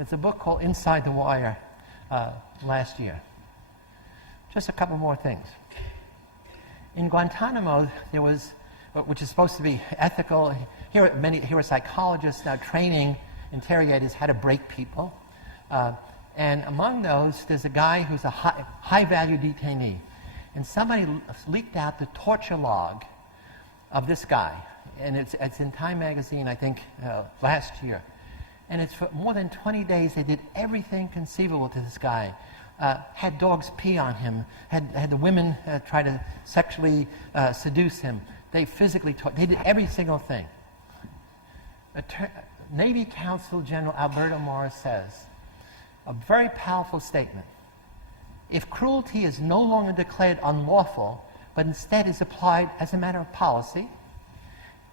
It's a book called Inside the Wire last year. Just a couple more things. In Guantanamo, there was, which is supposed to be ethical, here are psychologists now training interrogators how to break people. And among those, there's a guy who's a high-value detainee. And somebody leaked out the torture log of this guy. And it's in Time magazine, I think, last year. And it's for more than 20 days, they did everything conceivable to this guy. Had dogs pee on him, had the women try to sexually seduce him. They physically they did every single thing. Navy Counsel General Alberto Morris says, a very powerful statement. If cruelty is no longer declared unlawful, but instead is applied as a matter of policy,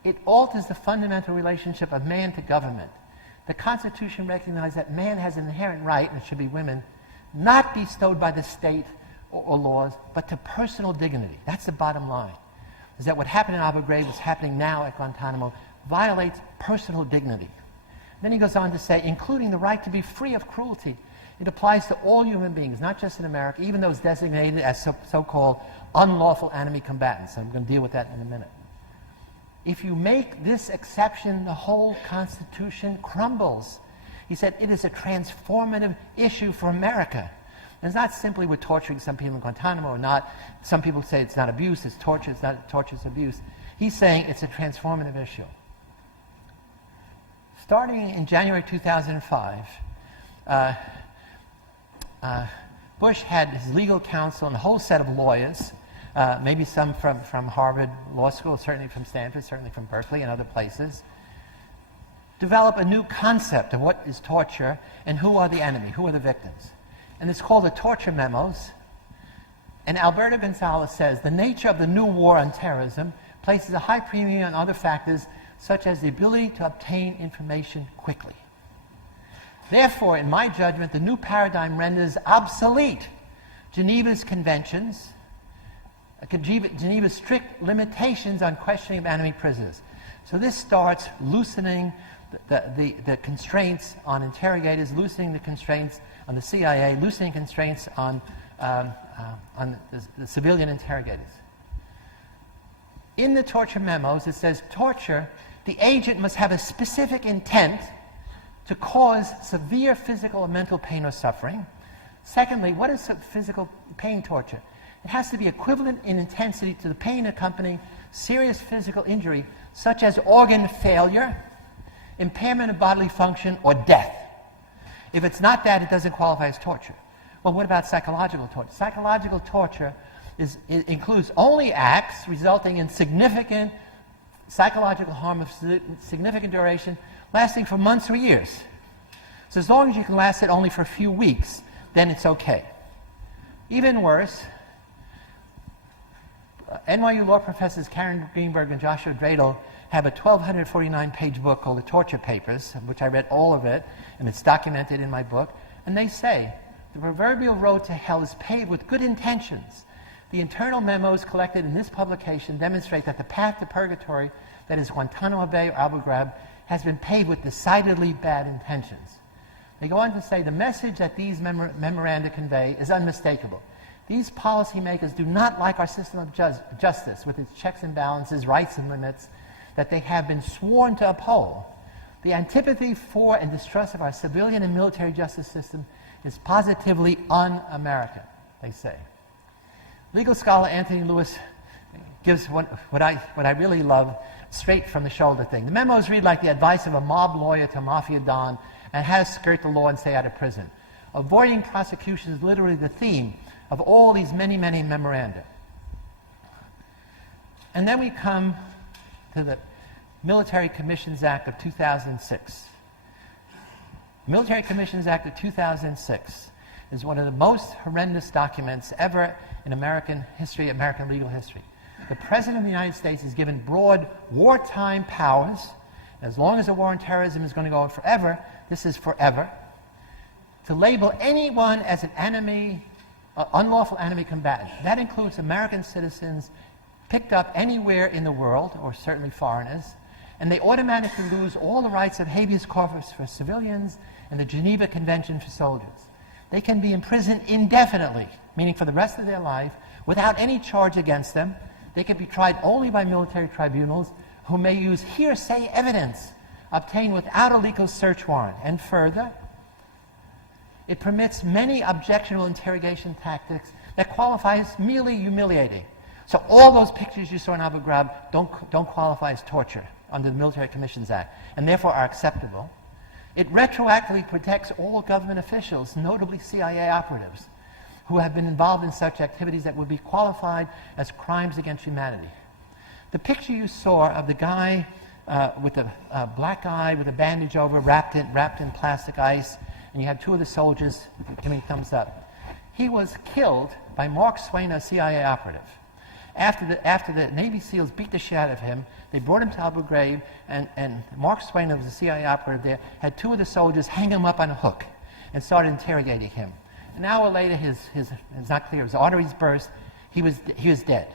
it alters the fundamental relationship of man to government. The Constitution recognizes that man has an inherent right, and it should be women, not bestowed by the state or laws, but to personal dignity. That's the bottom line. Is that what happened in Abu Ghraib, what's happening now at Guantanamo, violates personal dignity. Then he goes on to say, including the right to be free of cruelty. It applies to all human beings, not just in America, even those designated as so-called unlawful enemy combatants. I'm going to deal with that in a minute. If you make this exception, the whole Constitution crumbles. He said, it is a transformative issue for America. And it's not simply we're torturing some people in Guantanamo or not. Some people say it's not abuse, it's torture, it's not torture, it's abuse. He's saying it's a transformative issue. Starting in January 2005, Bush had his legal counsel and a whole set of lawyers, maybe some from Harvard Law School, certainly from Stanford, certainly from Berkeley and other places, develop a new concept of what is torture and who are the enemy, who are the victims. And it's called the torture memos. And Alberto Gonzales says, the nature of the new war on terrorism places a high premium on other factors, such as the ability to obtain information quickly. Therefore, in my judgment, the new paradigm renders obsolete Geneva's conventions, Geneva's strict limitations on questioning of enemy prisoners. So this starts loosening the constraints on interrogators, loosening the constraints on the CIA, loosening constraints on the civilian interrogators. In the torture memos, it says torture, the agent must have a specific intent to cause severe physical or mental pain or suffering. Secondly, what is physical pain torture? It has to be equivalent in intensity to the pain accompanying serious physical injury, such as organ failure, impairment of bodily function, or death. If it's not that, it doesn't qualify as torture. Well, what about psychological torture? Psychological torture includes only acts resulting in significant psychological harm of significant duration, lasting for months or years. So as long as you can last it only for a few weeks, then it's okay. Even worse, NYU law professors Karen Greenberg and Joshua Dreidel have a 1,249-page book called The Torture Papers, which I read all of it, and it's documented in my book. And they say, the proverbial road to hell is paved with good intentions. The internal memos collected in this publication demonstrate that the path to purgatory, that is Guantanamo Bay or Abu Ghraib, has been paved with decidedly bad intentions. They go on to say the message that these memoranda convey is unmistakable. These policymakers do not like our system of justice with its checks and balances, rights and limits that they have been sworn to uphold. The antipathy for and distrust of our civilian and military justice system is positively un-American, they say. Legal scholar Anthony Lewis gives what I really love, straight from the shoulder thing. The memos read like the advice of a mob lawyer to a mafia don and how to skirt the law and stay out of prison. Avoiding prosecution is literally the theme of all these many, many memoranda. And then we come to the Military Commissions Act of 2006. Military Commissions Act of 2006 is one of the most horrendous documents ever in American history, American legal history. The President of the United States is given broad wartime powers. As long as the war on terrorism is going to go on forever, this is forever, to label anyone as an enemy, unlawful enemy combatant. That includes American citizens picked up anywhere in the world, or certainly foreigners, And they automatically lose all the rights of habeas corpus for civilians and the Geneva Convention for soldiers. They can be imprisoned indefinitely, meaning for the rest of their life, without any charge against them. They can be tried only by military tribunals who may use hearsay evidence obtained without a legal search warrant. And further, it permits many objectionable interrogation tactics that qualify as merely humiliating. So all those pictures you saw in Abu Ghraib don't qualify as torture under the Military Commissions Act, and therefore are acceptable. It retroactively protects all government officials, notably CIA operatives, who have been involved in such activities that would be qualified as crimes against humanity. The picture you saw of the guy with the black eye with a bandage over, wrapped in plastic ice, and you had two of the soldiers giving thumbs up. He was killed by Mark Swain, a CIA operative. After the Navy SEALs beat the shit out of him, they brought him to Abu Ghraib, and Mark Swain, who was a CIA operative there, had two of the soldiers hang him up on a hook and started interrogating him. An hour later, it's not clear, his arteries burst, he was dead.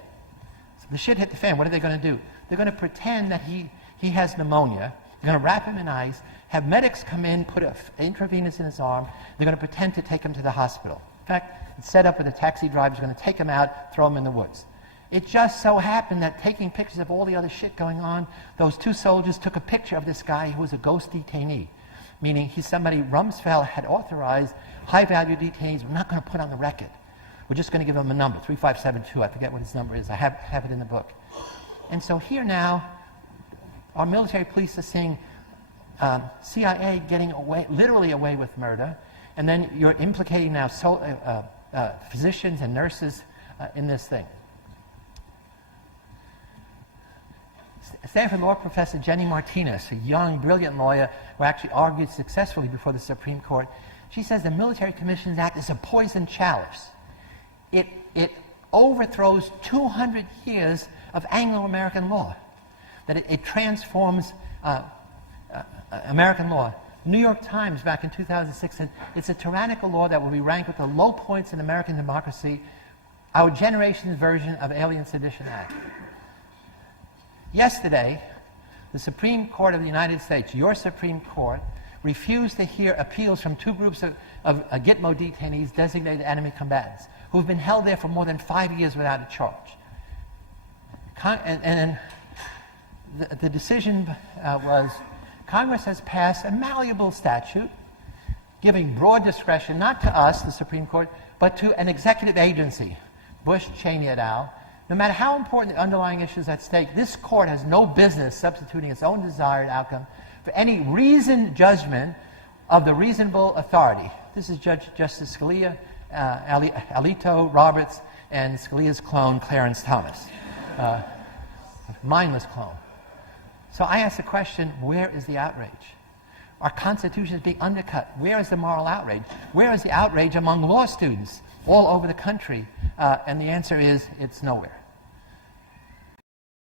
So the shit hit the fan. What are they going to do? They're going to pretend that he has pneumonia. They're going to wrap him in ice, have medics come in, put an intravenous in his arm. They're going to pretend to take him to the hospital. In fact, it's set up with a taxi driver who's going to take him out, throw him in the woods. It just so happened that taking pictures of all the other shit going on, those two soldiers took a picture of this guy who was a ghost detainee, meaning he's somebody Rumsfeld had authorized high-value detainees. We're not going to put on the record. We're just going to give him a number, 3572. I forget what his number is. I have it in the book. And so here now, our military police are seeing CIA getting away, literally away with murder, and then you're implicating now physicians and nurses in this thing. Stanford law professor Jenny Martinez, a young, brilliant lawyer who actually argued successfully before the Supreme Court, she says the Military Commissions Act is a poison chalice. It overthrows 200 years of Anglo-American law, that it transforms American law. New York Times back in 2006 said it's a tyrannical law that will be ranked with the low points in American democracy, our generation's version of Alien Sedition Act. Yesterday, the Supreme Court of the United States, your Supreme Court, refused to hear appeals from two groups of Gitmo detainees, designated enemy combatants, who have been held there for more than 5 years without a charge. The decision was, Congress has passed a malleable statute giving broad discretion, not to us, the Supreme Court, but to an executive agency, Bush, Cheney et al. No matter how important the underlying issues at stake, this court has no business substituting its own desired outcome for any reasoned judgment of the reasonable authority. This is Justice Scalia, Alito, Roberts, and Scalia's clone, Clarence Thomas. Mindless clone. So I ask the question, where is the outrage? Our Constitution is being undercut. Where is the moral outrage? Where is the outrage among law students all over the country? And the answer is, it's nowhere.